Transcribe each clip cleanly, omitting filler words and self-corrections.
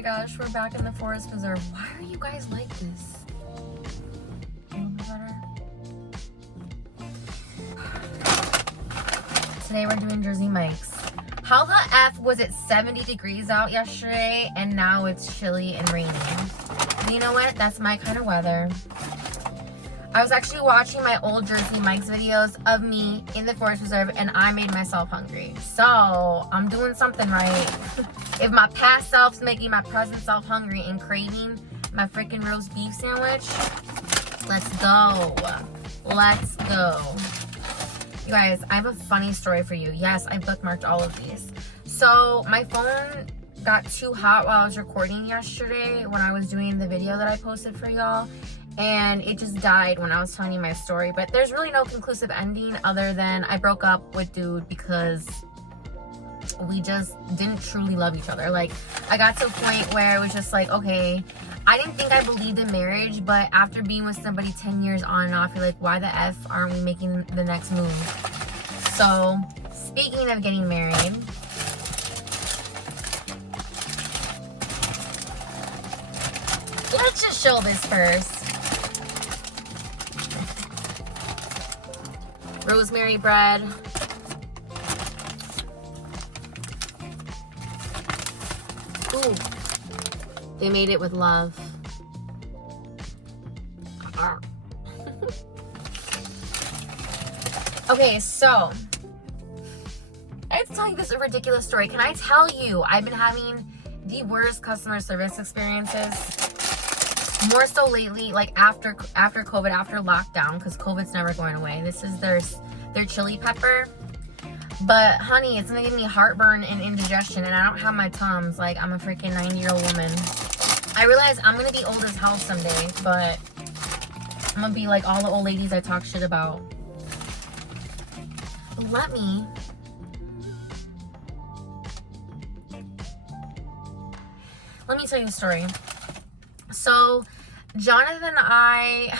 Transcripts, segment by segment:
my gosh, we're back in the Forest Preserve. Why are you guys like this? Can you be better? Today we're doing Jersey Mike's. How the F was it 70 degrees out yesterday and now it's chilly and rainy? You know what? That's my kind of weather. I was actually watching my old Jersey Mike's videos of me in the Forest Preserve and I made myself hungry. So, I'm doing something right. If my past self's making my present self hungry and craving my freaking roast beef sandwich, let's go. Let's go. You guys, I have a funny story for you. Yes, I bookmarked all of these. So, my phone got too hot while I was recording yesterday when I was doing the video that I posted for y'all. And it just died when I was telling you my story. But there's really no conclusive ending other than I broke up with dude because we just didn't truly love each other. Like, I got to a point where it was just like, okay, I didn't think I believed in marriage, but after being with somebody 10 years on and off, you're like, why the F aren't we making the next move? So, speaking of getting married, let's just show this first. Rosemary bread. Ooh, they made it with love. Okay, so I have to tell you this ridiculous story. Can I tell you, I've been having the worst customer service experiences. More so lately, like after COVID, after lockdown, because COVID's never going away. This is their chili pepper. But honey, it's gonna give me heartburn and indigestion, and I don't have my Tums. Like, I'm a freaking 90-year-old woman. I realize I'm gonna be old as hell someday, but I'm gonna be like all the old ladies I talk shit about. But let me tell you a story. So, Jonathan and I,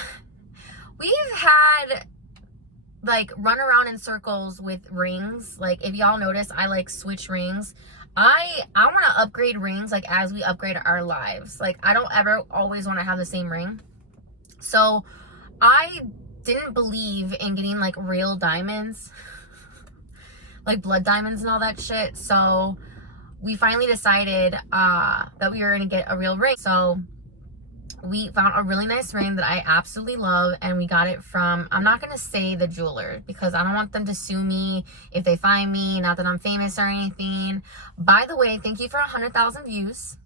we've had, like, run around in circles with rings. Like, if y'all notice, I, like, switch rings. I want to upgrade rings, like, as we upgrade our lives. Like, I don't ever always want to have the same ring. So, I didn't believe in getting, like, real diamonds. Like, blood diamonds and all that shit. So, we finally decided that we were going to get a real ring. So, we found a really nice ring that I absolutely love, and we got it from, I'm not going to say the jeweler because I don't want them to sue me if they find me, not that I'm famous or anything. By the way, thank you for 100,000 views.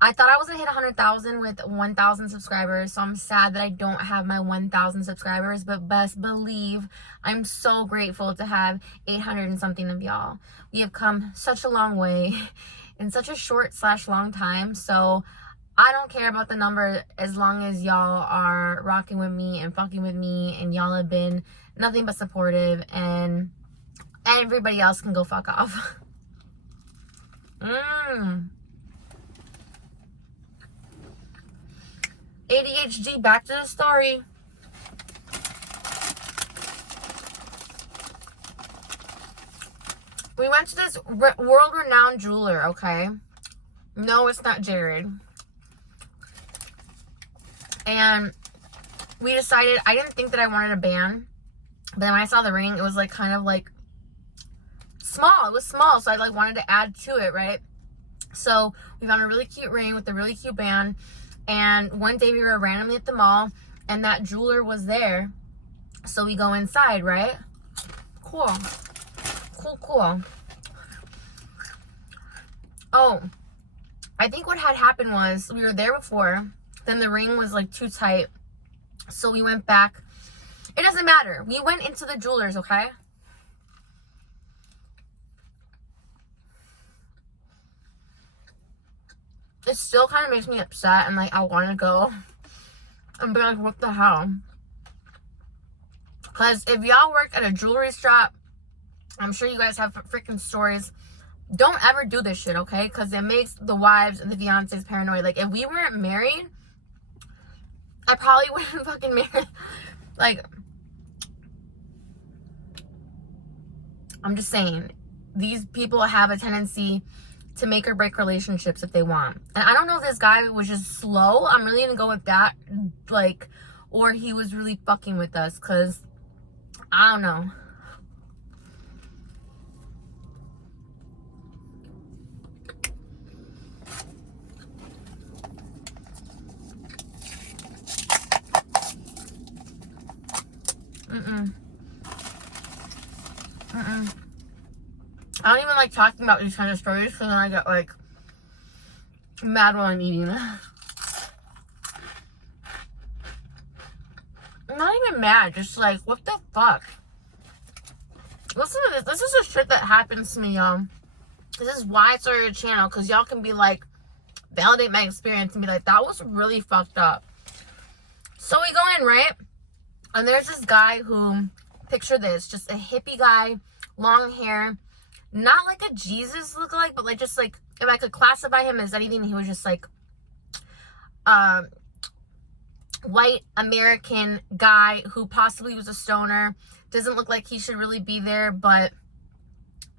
I thought I was going to hit 100,000 with 1,000 subscribers, so I'm sad that I don't have my 1,000 subscribers, but best believe I'm so grateful to have 800 and something of y'all. We have come such a long way in such a short/long time, so I don't care about the number as long as y'all are rocking with me and fucking with me, and y'all have been nothing but supportive, and everybody else can go fuck off. ADHD, back to the story. We went to this world-renowned jeweler, okay? No, it's not Jared. And we decided, I didn't think that I wanted a band, but then when I saw the ring, it was like kind of like small. It was small, so I like wanted to add to it, right? So we found a really cute ring with a really cute band, and one day we were randomly at the mall, and that jeweler was there. So we go inside, right? Cool. Oh, I think what had happened was we were there before, then the ring was like too tight, so we went back. It doesn't matter. We went into the jeweler's, okay? It still kind of makes me upset, and like I want to go and be like, what the hell? Because if y'all work at a jewelry shop, I'm sure you guys have freaking stories. Don't ever do this shit, okay? Because it makes the wives and the fiancés paranoid. Like, if we weren't married, I probably wouldn't fucking marry. Like, I'm just saying, these people have a tendency to make or break relationships if they want. And I don't know if this guy was just slow. I'm really gonna go with that. Like, or he was really fucking with us, because I don't know. I don't even like talking about these kind of stories, because then I get like mad while I'm eating. I'm not even mad, just like, what the fuck? Listen to this. This is the shit that happens to me, y'all. This is why I started a channel, because y'all can be like, validate my experience and be like, that was really fucked up. So we go in, right? And there's this guy who, picture this, just a hippie guy, long hair, not like a Jesus lookalike, but like just like, if I could classify him as anything, he was just like white American guy who possibly was a stoner. Doesn't look like he should really be there, but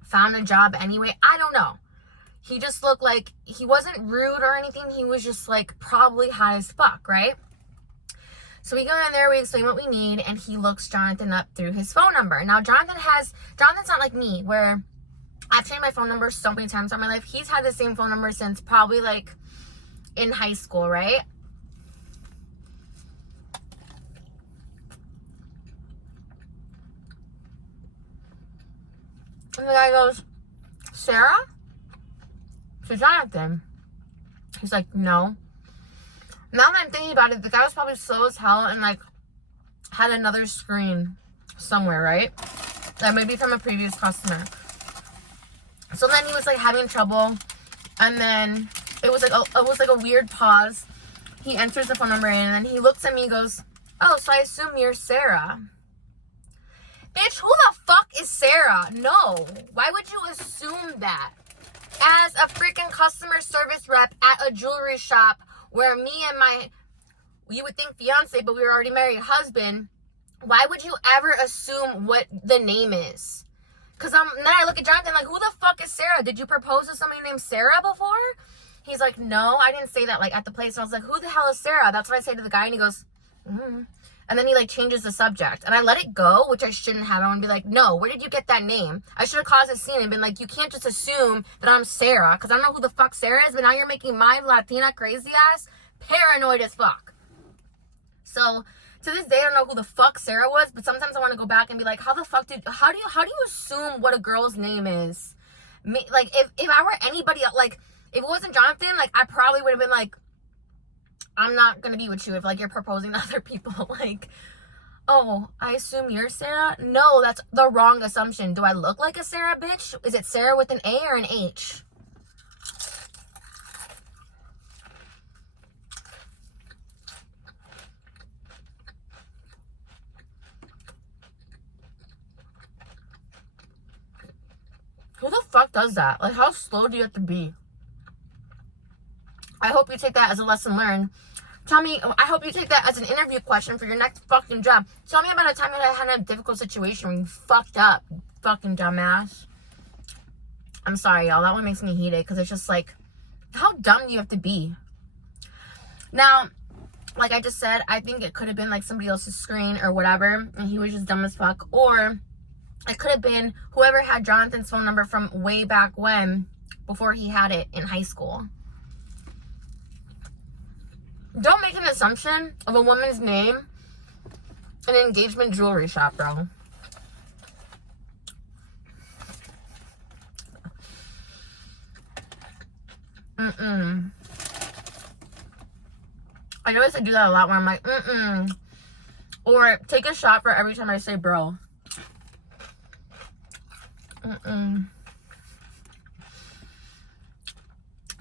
found a job anyway. I don't know. He just looked like, he wasn't rude or anything. He was just like probably high as fuck, right? So we go in there, we explain what we need, and he looks Jonathan up through his phone number. Now Jonathan's not like me, where I've changed my phone number so many times in my life. He's had the same phone number since probably like in high school, right? And the guy goes, Sarah? To Jonathan. He's like, no. Now that I'm thinking about it, the guy was probably slow as hell and like had another screen somewhere, right? That may be from a previous customer. So then he was like having trouble, and then it was like a weird pause. He enters the phone number in, and then he looks at me and goes, oh, so I assume you're Sarah. Bitch, who the fuck is Sarah? No. Why would you assume that? As a freaking customer service rep at a jewelry shop where me and my, you would think fiance, but we were already married, husband, why would you ever assume what the name is? Because then I look at Jonathan like, who the fuck is Sarah? Did you propose to somebody named Sarah before? He's like, no, I didn't say that like at the place. And I was like, who the hell is Sarah? That's what I say to the guy, and he goes, And then he like changes the subject, and I let it go, which I shouldn't have. I want to be like, no, where did you get that name? I should have caused a scene and been like, you can't just assume that I'm Sarah, because I don't know who the fuck Sarah is, but now you're making my Latina crazy ass paranoid as fuck. So to this day, I don't know who the fuck Sarah was, but sometimes I want to go back and be like, how do you assume what a girl's name is? Like, if I were anybody else, like, if it wasn't Jonathan, like, I probably would have been like, I'm not gonna be with you if, like, you're proposing to other people. Like, oh, I assume you're Sarah? No, that's the wrong assumption. Do I look like a Sarah, bitch? Is it Sarah with an A or an H? Who the fuck does that? Like, how slow do you have to be? I hope you take that as a lesson learned. I hope you take that as an interview question for your next fucking job. Tell me about a time that I had a difficult situation where you fucked up, fucking dumbass. I'm sorry, y'all. That one makes me heated, because it's just like, how dumb do you have to be? Now, like I just said, I think it could have been like somebody else's screen or whatever, and he was just dumb as fuck. Or it could have been whoever had Jonathan's phone number from way back when, before he had it in high school. Don't make an assumption of a woman's name in an engagement jewelry shop, bro. I notice I do that a lot where I'm like, Or take a shot for every time I say bro.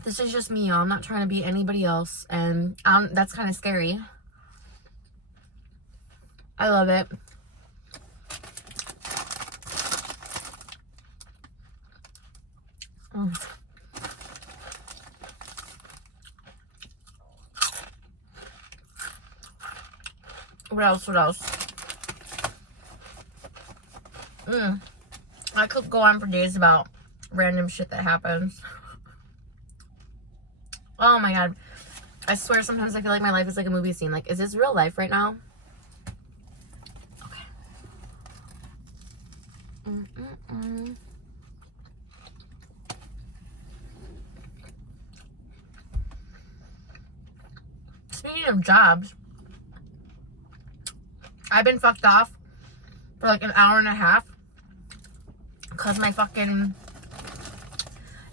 This is just me, y'all. I'm not trying to be anybody else, and that's kind of scary. I love it. What else? I could go on for days about random shit that happens. Oh my god. I swear sometimes I feel like my life is like a movie scene. Like, is this real life right now? Okay. Speaking of jobs, I've been fucked off for like an hour and a half because my fucking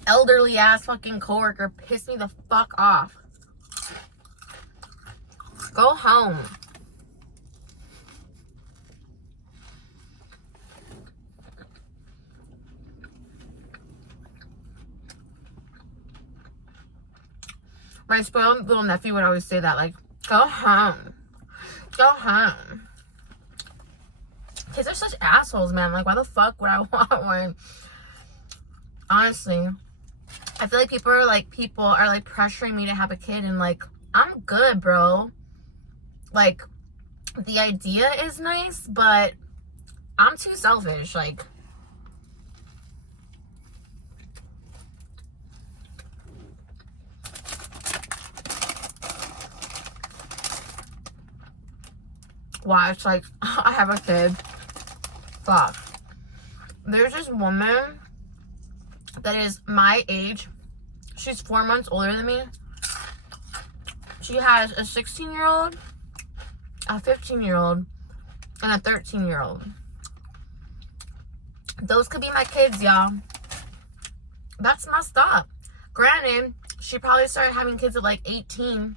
elderly ass fucking coworker pissed me the fuck off. Go home. My spoiled little nephew would always say that, like, go home. Go home. Kids are such assholes, man. Like, why the fuck would I want one? Honestly. I feel like people are like pressuring me to have a kid, and like, I'm good, bro. Like, the idea is nice, but I'm too selfish. Like, watch, like, I have a kid. Fuck. There's this woman that is my age. She's 4 months older than me. She has a 16-year-old, a 15-year-old, and a 13-year-old. Those could be my kids, y'all. That's messed up. Granted, she probably started having kids at like 18.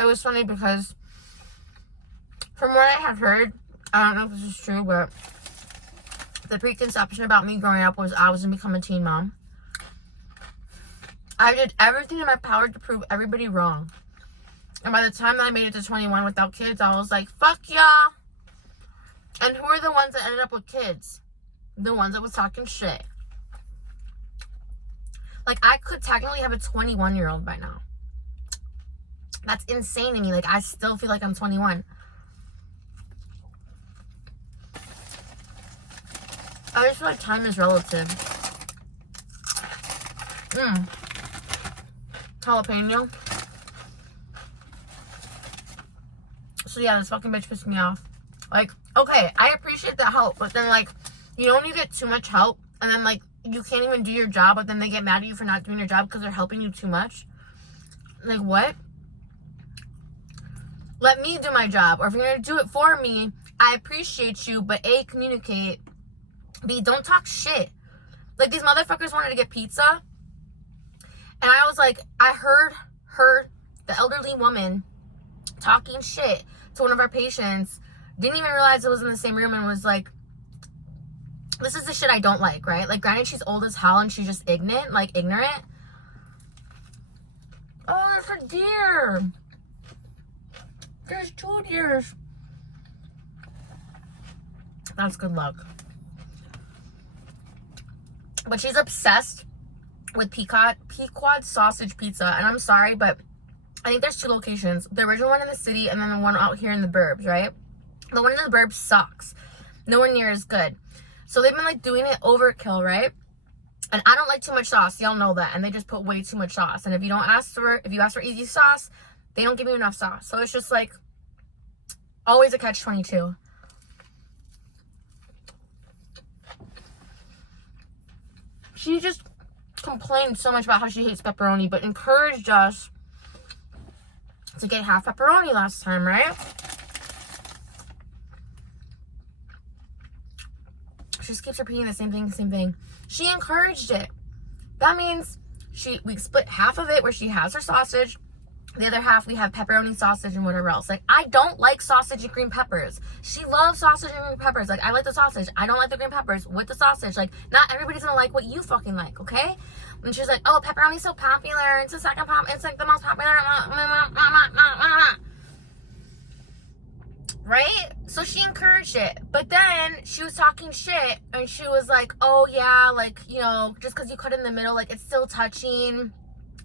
It was funny because from what I have heard, I don't know if this is true, but the preconception about me growing up was I was going to become a teen mom. I did everything in my power to prove everybody wrong. And by the time that I made it to 21 without kids, I was like, fuck y'all. And who are the ones that ended up with kids? The ones that was talking shit. Like, I could technically have a 21-year-old by now. That's insane to me. Like, I still feel like I'm 21. I just feel like time is relative. Jalapeno. So yeah, this fucking bitch pissed me off. Like, okay, I appreciate the help, but then like, you know when you get too much help and then like you can't even do your job, but then they get mad at you for not doing your job because they're helping you too much? Like, what? Let me do my job. Or if you're gonna do it for me, I appreciate you, but A, communicate. B, don't talk shit. Like, these motherfuckers wanted to get pizza, and I was like, I heard her, the elderly woman, talking shit to one of our patients, didn't even realize it was in the same room, and was like, this is the shit I don't like, right? Like, granted, she's old as hell, and she's just ignorant. Oh, there's a deer. There's 2 deers. That's good luck. But she's obsessed with Pequod sausage pizza. And I'm sorry, but I think there's 2 locations. The original one in the city and then the one out here in the burbs, right? The one in the burbs sucks. Nowhere near as good. So they've been like doing it overkill, right? And I don't like too much sauce. Y'all know that. And they just put way too much sauce. And if you ask for easy sauce, they don't give you enough sauce. So it's just like always a catch-22. She just complained so much about how she hates pepperoni, but encouraged us to get half pepperoni last time, right? She just keeps repeating the same thing. She encouraged it. That means we split half of it where she has her sausage. The other half, we have pepperoni, sausage, and whatever else. Like, I don't like sausage and green peppers. She loves sausage and green peppers. Like, I like the sausage. I don't like the green peppers with the sausage. Like, not everybody's gonna like what you fucking like, okay? And she's like, oh, pepperoni's so popular. It's the second it's like the most popular. Right? So she encouraged it. But then she was talking shit, and she was like, oh, yeah, like, you know, just because you cut in the middle, like, it's still touching.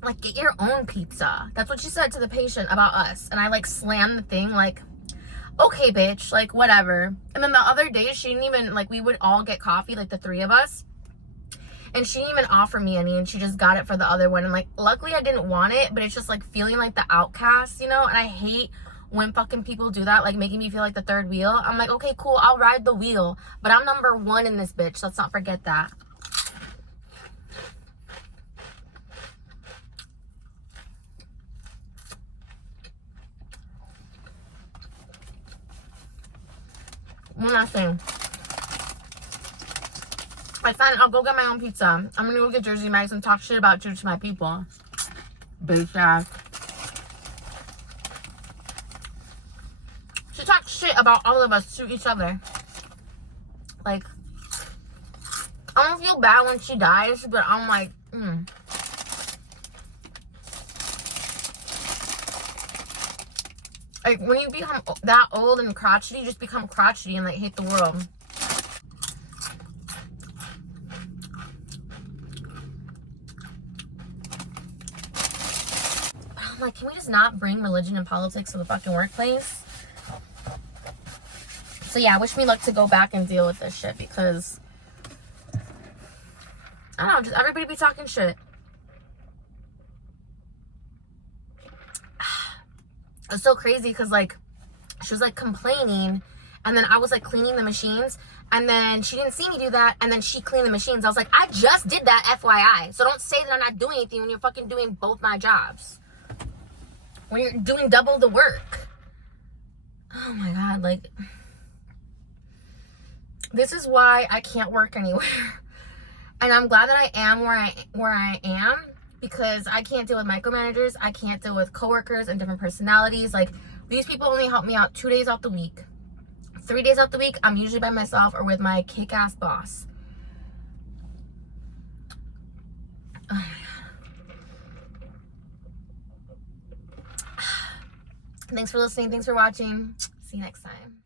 Like, get your own pizza. That's what she said to the patient about us. And I, like, slammed the thing, like, okay, bitch, like, whatever. And then the other day, she didn't even, like, we would all get coffee, like, the three of us. And she didn't even offer me any, and she just got it for the other one. And, like, luckily I didn't want it, but it's just, like, feeling like the outcast, you know? And I hate when fucking people do that, like, making me feel like the third wheel. I'm like, okay, cool, I'll ride the wheel. But I'm number one in this bitch. Let's not forget that. One last thing. I'll go get my own pizza. I'm gonna go get Jersey Mike's and talk shit about you to my people. Bitch ass. She talks shit about all of us to each other. Like, I don't feel bad when she dies, but I'm like, Like, when you become that old and crotchety, just become crotchety and, like, hate the world. I'm like, can we just not bring religion and politics to the fucking workplace? So, yeah, wish me luck to go back and deal with this shit because, I don't know, just everybody be talking shit. It's so crazy because, like, she was, like, complaining, and then I was, like, cleaning the machines, and then she didn't see me do that, and then she cleaned the machines. I was like, I just did that, FYI. So don't say that I'm not doing anything when you're fucking doing both my jobs. When you're doing double the work. Oh, my God, like, this is why I can't work anywhere. And I'm glad that I am where I am. Because I can't deal with micromanagers. I can't deal with coworkers and different personalities. Like, these people only help me out 2 days out the week. 3 days out the week, I'm usually by myself or with my kick-ass boss. Oh my God. Thanks for listening. Thanks for watching. See you next time.